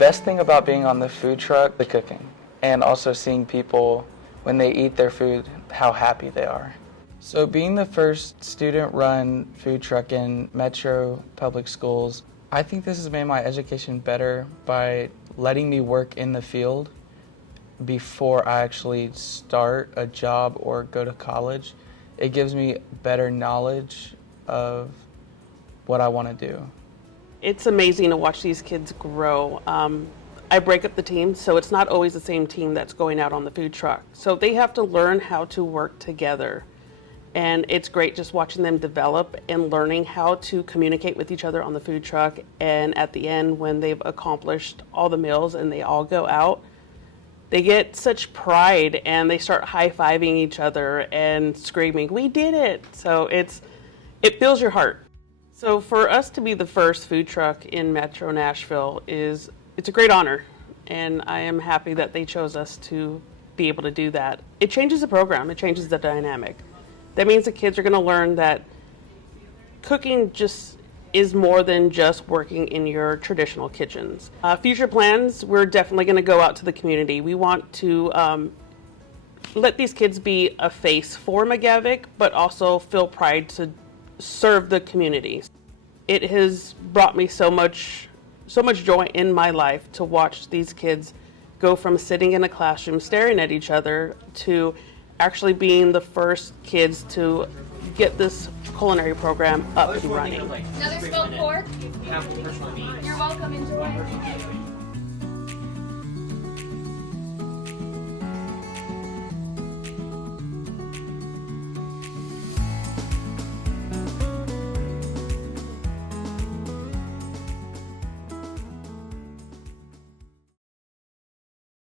best thing about being on the food truck, the cooking, and also seeing people when they eat their food, how happy they are. So being the first student-run food truck in Metro Public Schools, I think this has made my education better by letting me work in the field before I actually start a job or go to college. It gives me better knowledge of what I want to do. It's amazing to watch these kids grow. I break up the team, so it's not always the same team that's going out on the food truck. So they have to learn how to work together. And it's great just watching them develop and learning how to communicate with each other on the food truck. And at the end, when they've accomplished all the meals and they all go out, they get such pride and they start high-fiving each other and screaming, "We did it!" So it fills your heart. So for us to be the first food truck in Metro Nashville it's a great honor, and I am happy that they chose us to be able to do that. It changes the program, it changes the dynamic. That means the kids are going to learn that cooking just is more than just working in your traditional kitchens. Future plans, we're definitely going to go out to the community. We want to let these kids be a face for McGavock, but also feel pride to serve the community. It has brought me so much joy in my life to watch these kids go from sitting in a classroom staring at each other to actually being the first kids to get this culinary program up and running. Another spilled fork? You're welcome. Enjoy.